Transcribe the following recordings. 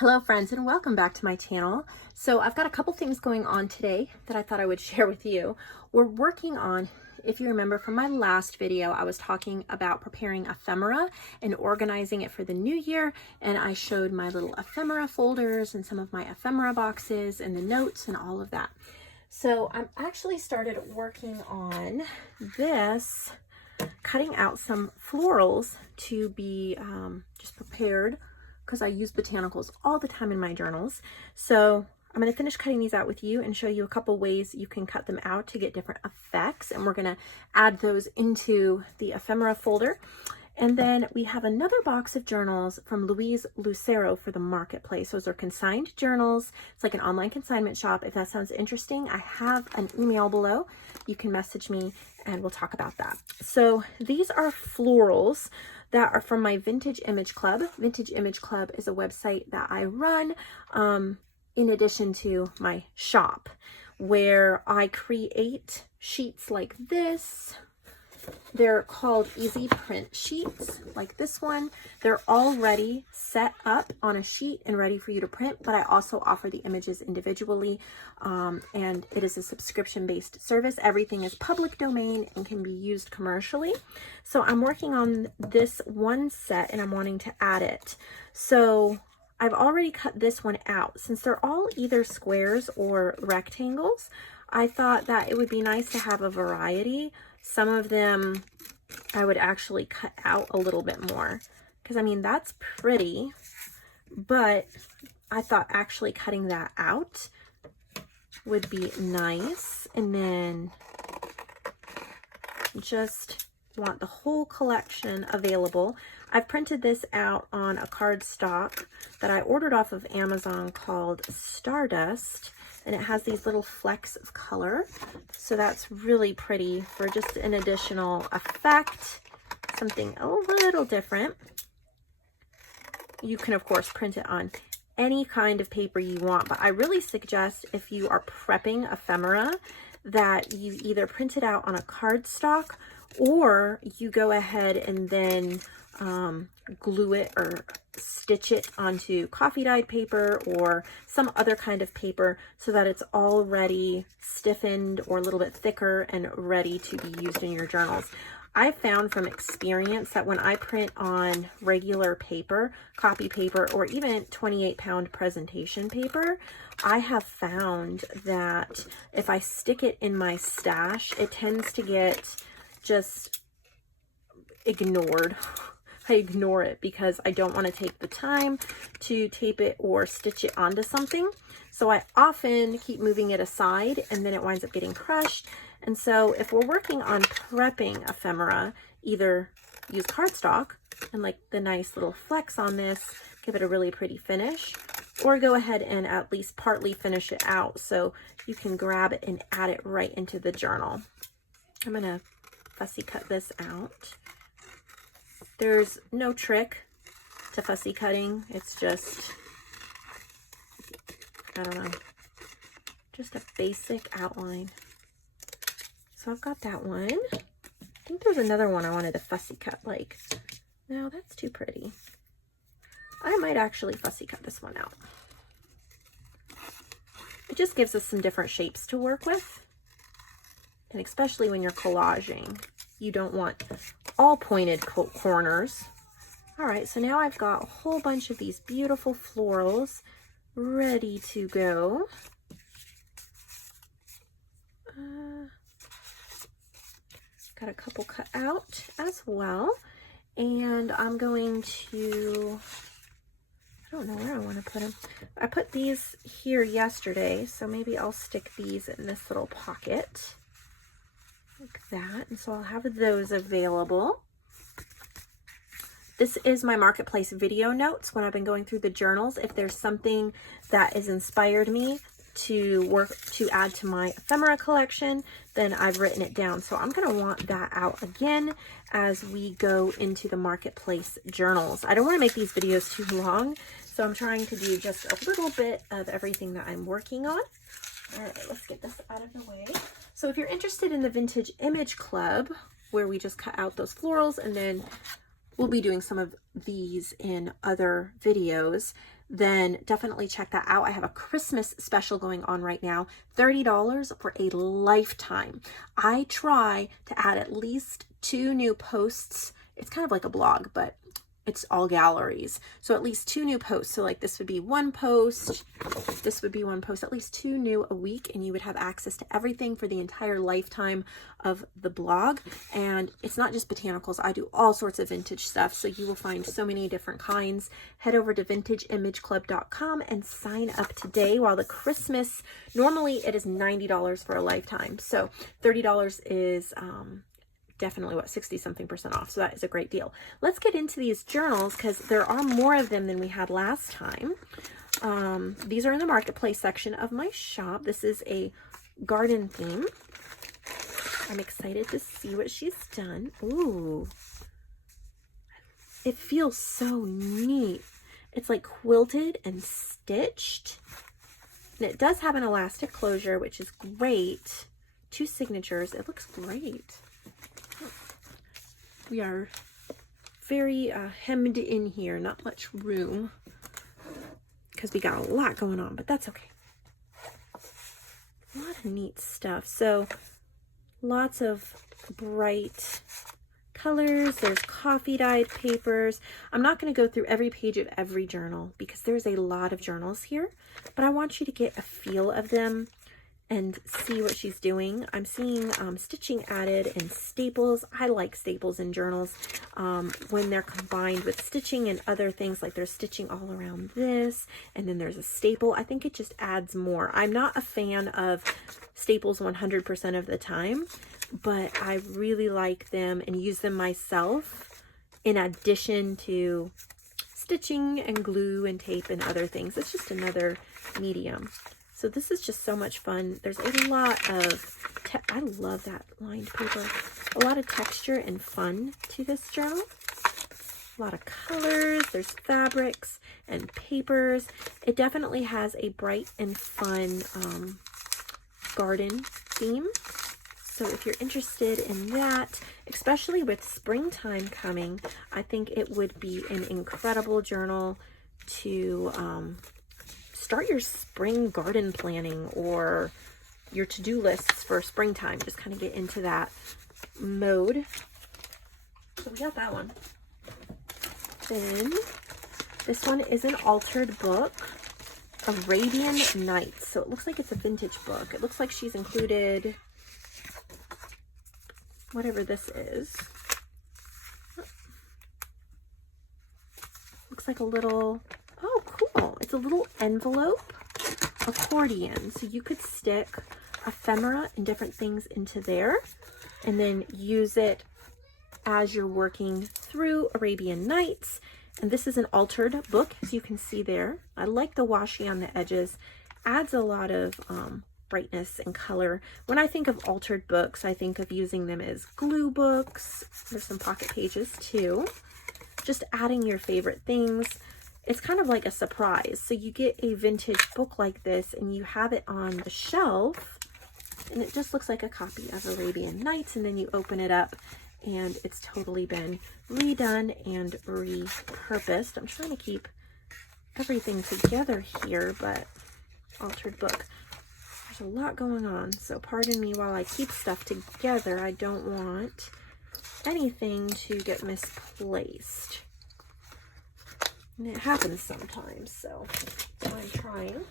Hello friends, and welcome back to my channel. So I've got a couple things going on today that I thought I would share with you. We're working on, if you remember from my last video, I was talking about preparing ephemera and organizing it for the new year, and I showed my little ephemera folders and some of my ephemera boxes and the notes and all of that. So I'm actually started working on this, cutting out some florals to be just prepared, because I use botanicals all the time in my journals. So I'm going to finish cutting these out with you and show you a couple ways you can cut them out to get different effects. And we're going to add those into the ephemera folder. And then we have another box of journals from Louise Lucero for the marketplace. Those are consigned journals. It's like an online consignment shop. If that sounds interesting, I have an email below. You can message me and we'll talk about that. So these are florals that are from my Vintage Image Club. Vintage Image Club is a website that I run in addition to my shop, where I create sheets like this. They're called Easy Print sheets, like this one. They're already set up on a sheet and ready for you to print, but I also offer the images individually, and it is a subscription-based service. Everything is public domain and can be used commercially. So I'm working on this one set and I'm wanting to add it. So I've already cut this one out. Since they're all either squares or rectangles, I thought that it would be nice to have a variety. Some of them I would actually cut out a little bit more, because I mean, that's pretty, but I thought actually cutting that out would be nice. And then just want the whole collection available. I've printed this out on a cardstock that I ordered off of Amazon called Stardust, and it has these little flecks of color. So that's really pretty for just an additional effect, something a little different. You can of course print it on any kind of paper you want, but I really suggest, if you are prepping ephemera, that you either print it out on a cardstock or you go ahead and then glue it or stitch it onto coffee dyed paper or some other kind of paper, so that it's already stiffened or a little bit thicker and ready to be used in your journals. I found from experience that when I print on regular paper, copy paper, or even 28-pound presentation paper, I have found that if I stick it in my stash, it tends to get just ignored. I ignore it because I don't want to take the time to tape it or stitch it onto something. So I often keep moving it aside, and then it winds up getting crushed. And so if we're working on prepping ephemera, either use cardstock and like the nice little flecks on this, give it a really pretty finish, or go ahead and at least partly finish it out so you can grab it and add it right into the journal. I'm going to fussy cut this out. There's no trick to fussy cutting. It's just, I don't know, just a basic outline. So I've got that one. I think there's another one I wanted to fussy cut, like, no, that's too pretty. I might actually fussy cut this one out. It just gives us some different shapes to work with. And especially when you're collaging, you don't want all pointed corners. All right, so now I've got a whole bunch of these beautiful florals ready to go. Got a couple cut out as well. And I'm going to, I don't know where I want to put them. I put these here yesterday, so maybe I'll stick these in this little pocket like that. And so I'll have those available. This is my marketplace video notes when I've been going through the journals. If there's something that has inspired me to add to my ephemera collection, then I've written it down. So I'm going to want that out again as we go into the marketplace journals. I don't want to make these videos too long, so I'm trying to do just a little bit of everything that I'm working on. All right, let's get this out of the way. So if you're interested in the Vintage Image Club, where we just cut out those florals, and then we'll be doing some of these in other videos, then definitely check that out. I have a Christmas special going on right now, $30 for a lifetime. I try to add at least 2 new posts. It's kind of like a blog, but it's all galleries. So at least 2 new posts. So like this would be 1 post, this would be 1 post, at least 2 new a week, and you would have access to everything for the entire lifetime of the blog. And it's not just botanicals. I do all sorts of vintage stuff. So you will find so many different kinds. Head over to vintageimageclub.com and sign up today while the Christmas, normally it is $90 for a lifetime. So $30 is, definitely what, 60 something % off. So that is a great deal. Let's get into these journals because there are more of them than we had last time. These are in the marketplace section of my shop. This is a garden theme. I'm excited to see what she's done. Ooh, it feels so neat. It's like quilted and stitched, and it does have an elastic closure, which is great. 2 signatures. It looks great. We are very hemmed in here, not much room because we got a lot going on, but that's okay. A lot of neat stuff. So lots of bright colors. There's coffee dyed papers. I'm not going to go through every page of every journal because there's a lot of journals here, but I want you to get a feel of them and see what she's doing. I'm seeing stitching added and staples. I like staples in journals when they're combined with stitching and other things, like there's stitching all around this, and then there's a staple. I think it just adds more. I'm not a fan of staples 100% of the time, but I really like them and use them myself in addition to stitching and glue and tape and other things. It's just another medium. So this is just so much fun. There's a lot of, I love that lined paper. A lot of texture and fun to this journal. A lot of colors. There's fabrics and papers. It definitely has a bright and fun garden theme. So if you're interested in that, especially with springtime coming, I think it would be an incredible journal to start your spring garden planning or your to-do lists for springtime. Just kind of get into that mode. So we got that one. Then this one is an altered book, Arabian Nights. So it looks like it's a vintage book. It looks like she's included whatever this is. Looks like a little, oh cool, it's a little envelope accordion. So you could stick ephemera and different things into there and then use it as you're working through Arabian Nights. And this is an altered book, as you can see there. I like the washi on the edges. Adds a lot of brightness and color. When I think of altered books, I think of using them as glue books. There's some pocket pages too. Just adding your favorite things. It's kind of like a surprise. So you get a vintage book like this and you have it on the shelf and it just looks like a copy of Arabian Nights, and then you open it up and it's totally been redone and repurposed. I'm trying to keep everything together here, but altered book. There's a lot going on, so pardon me while I keep stuff together. I don't want anything to get misplaced. And it happens sometimes, so I'm trying.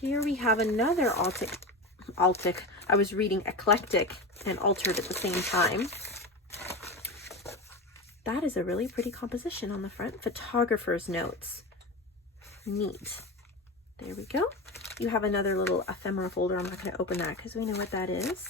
Here we have another Altic. I was reading eclectic and altered at the same time. That is a really pretty composition on the front. Photographer's notes. Neat. There we go. You have another little ephemera folder. I'm not going to open that because we know what that is.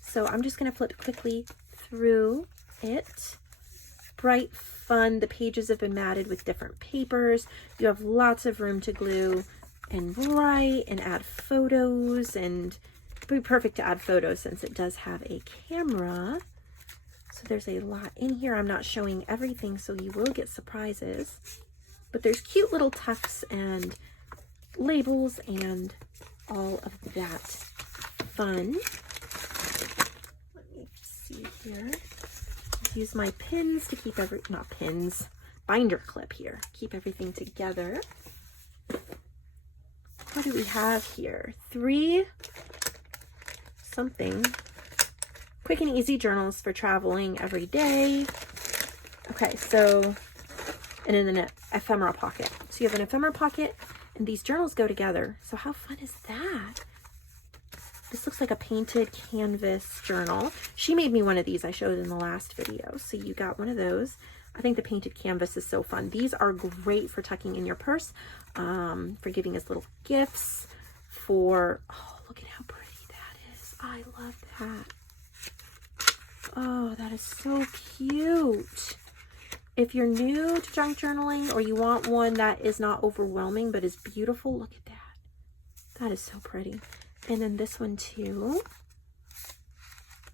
So I'm just going to flip quickly through it. Bright, fun. The pages have been matted with different papers. You have lots of room to glue and write and add photos, and it'd be perfect to add photos since it does have a camera. So there's a lot in here. I'm not showing everything, so you will get surprises. But there's cute little tufts and labels and all of that fun. Let me see here. Use my pins to keep not pins, binder clip here. Keep everything together. What do we have here? 3 something. Quick and easy journals for traveling every day. Okay, so, and then an ephemera pocket. So you have an ephemera pocket, and these journals go together. So how fun is that? This looks like a painted canvas journal. She made me one of these I showed in the last video. So you got one of those. I think the painted canvas is so fun. These are great for tucking in your purse, for giving as little gifts, for, oh, look at how pretty that is. I love that. Oh, that is so cute. If you're new to junk journaling or you want one that is not overwhelming but is beautiful, look at that. That is so pretty. And then this one too.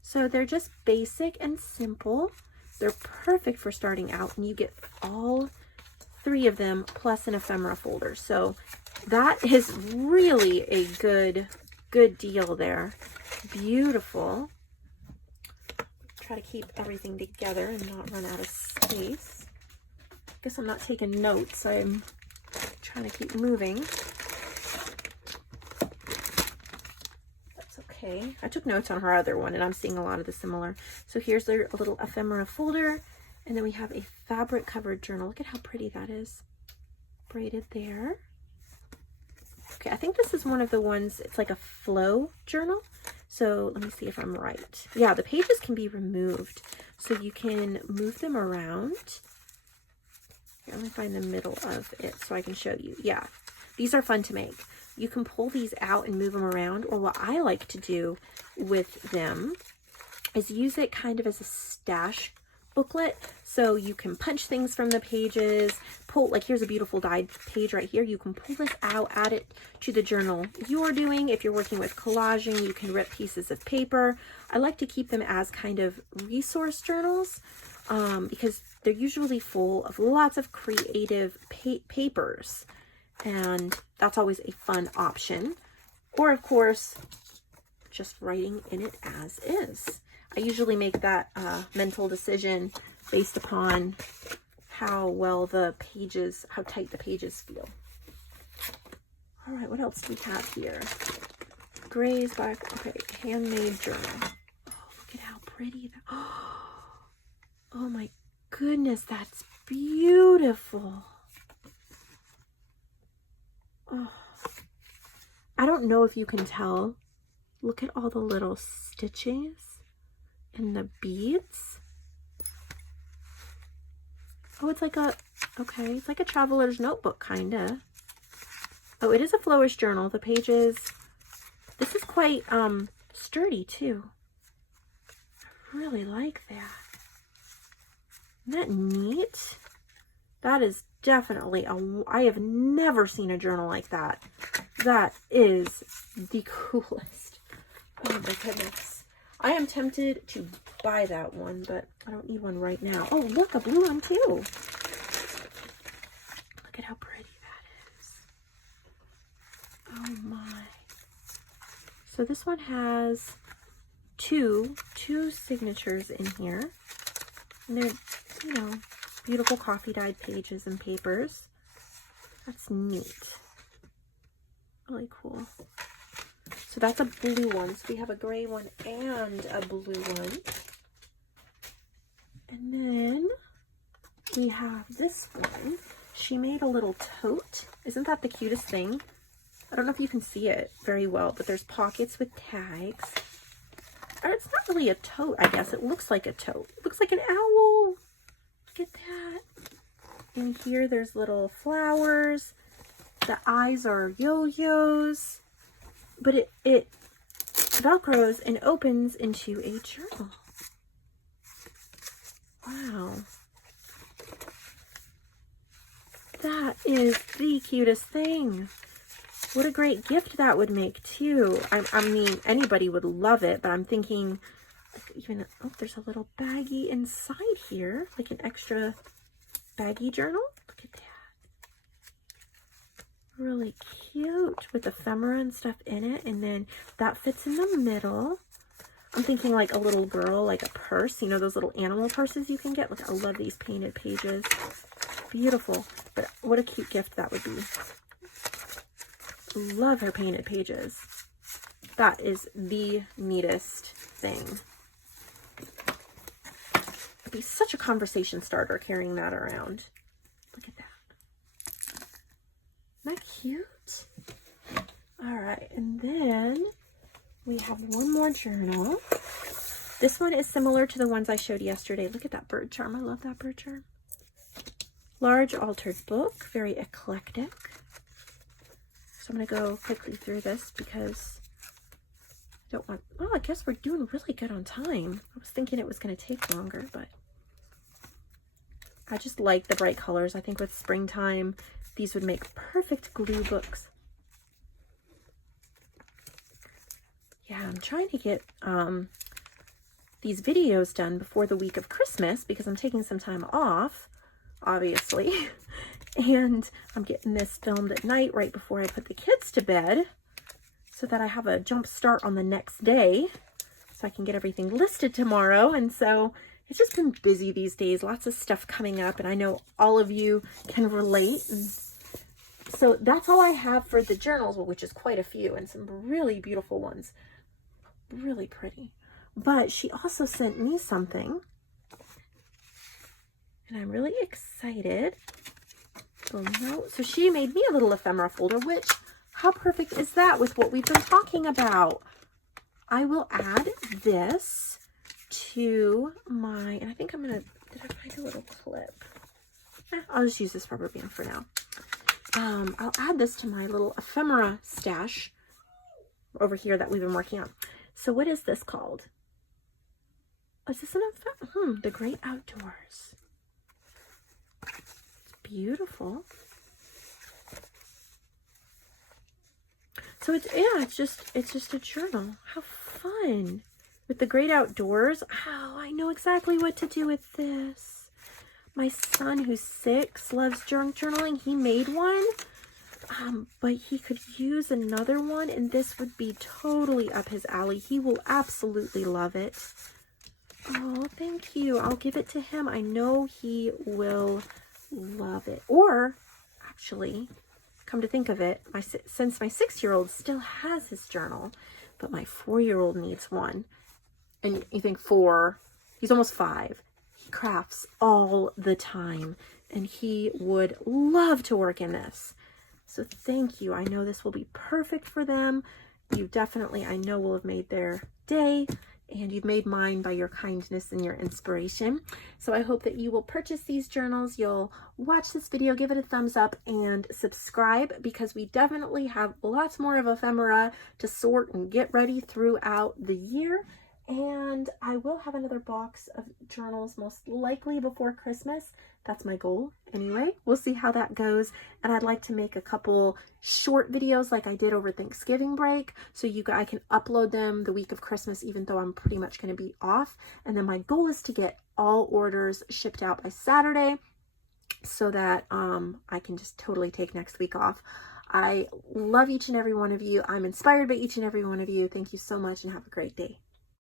So they're just basic and simple. They're perfect for starting out, and you get all 3 of them plus an ephemera folder. So that is really a good deal there. Beautiful. Try to keep everything together and not run out of space. I guess I'm not taking notes. I'm trying to keep moving. Okay, I took notes on her other one, and I'm seeing a lot of the similar. So here's a little ephemera folder, and then we have a fabric covered journal. Look at how pretty that is. Braided there. Okay, I think this is one of the ones, it's like a flow journal. So let me see if I'm right. Yeah, the pages can be removed, so you can move them around. Here, let me find the middle of it so I can show you. Yeah, these are fun to make. You can pull these out and move them around, or what I like to do with them is use it kind of as a stash booklet. So you can punch things from the pages, pull, like here's a beautiful dyed page right here. You can pull this out, add it to the journal you're doing. If you're working with collaging, you can rip pieces of paper. I like to keep them as kind of resource journals because they're usually full of lots of creative papers. And that's always a fun option. Or of course, just writing in it as is. I usually make that mental decision based upon how well the pages, how tight the pages feel. All right, what else do we have here? Gray's Black, okay, handmade journal. Oh, look at how pretty that, oh my goodness, that's beautiful. Oh, I don't know if you can tell. Look at all the little stitchings and the beads. Oh, it's like a, okay, it's like a traveler's notebook, kinda. Oh, it is a flowish journal. The pages, this is quite sturdy too. I really like that. Isn't that neat? That is definitely I have never seen a journal like that. That is the coolest. Oh my goodness. I am tempted to buy that one, but I don't need one right now. Oh, look, a blue one too. Look at how pretty that is. Oh my. So this one has two signatures in here. And they're, you know, beautiful coffee dyed pages and papers. That's neat. Really cool. So that's a blue one. So we have a gray one and a blue one. And then we have this one. She made a little tote. Isn't that the cutest thing? I don't know if you can see it very well, but there's pockets with tags. Or it's not really a tote, I guess. It looks like a tote. It looks like an owl. Look at that. In here, there's little flowers. The eyes are yo-yos. But it velcros and opens into a journal. Wow. That is the cutest thing. What a great gift that would make too. I mean, anybody would love it, but I'm thinking even, oh, there's a little baggie inside here, like an extra baggie journal. Look at that. Really cute with ephemera and stuff in it. And then that fits in the middle. I'm thinking like a little girl, like a purse, you know, those little animal purses you can get. Look, I love these painted pages. beautiful. But what a cute gift that would be. Love her painted pages. That is the neatest thing. It'd be such a conversation starter carrying that around. Look at that. Isn't that cute? All right, and then we have one more journal. This one is similar to the ones I showed yesterday. Look at that bird charm. I love that bird charm. Large altered book, very eclectic. So I'm going to go quickly through this because I don't want... Oh, I guess we're doing really good on time. I was thinking it was going to take longer, but I just like the bright colors. I think with springtime, these would make perfect glue books. Yeah, I'm trying to get these videos done before the week of Christmas because I'm taking some time off, obviously. And I'm getting this filmed at night right before I put the kids to bed so that I have a jump start on the next day so I can get everything listed tomorrow. And so it's just been busy these days, lots of stuff coming up, and I know all of you can relate. And so that's all I have for the journals, which is quite a few and some really beautiful ones. Really pretty. But she also sent me something, and I'm really excited. So she made me a little ephemera folder, which, how perfect is that with what we've been talking about? I will add this to my, and I think I'm gonna, did I find a little clip? I'll just use this rubber band for now. I'll add this to my little ephemera stash over here that we've been working on. So what is this called? Is this an ephemera? The Great Outdoors. It's beautiful. So it's just a journal. How fun. With the Great Outdoors. Oh, I know exactly what to do with this. My son, who's 6, loves journaling. He made one. But he could use another one, and this would be totally up his alley. He will absolutely love it. Oh, thank you. I'll give it to him. I know he will love it. Or, actually, come to think of it, since my 6-year-old still has his journal, but my 4-year-old needs one. And you think 4, he's almost 5. He crafts all the time, and he would love to work in this. So thank you. I know this will be perfect for them. You definitely, I know, will have made their day, and you've made mine by your kindness and your inspiration. So I hope that you will purchase these journals. You'll watch this video, give it a thumbs up, and subscribe, because we definitely have lots more of ephemera to sort and get ready throughout the year. And I will have another box of journals most likely before Christmas. That's my goal anyway. We'll see how that goes. And I'd like to make a couple short videos like I did over Thanksgiving break, so I can upload them the week of Christmas, even though I'm pretty much going to be off. And then my goal is to get all orders shipped out by Saturday so that I can just totally take next week off. I love each and every one of you. I'm inspired by each and every one of you. Thank you so much, and have a great day.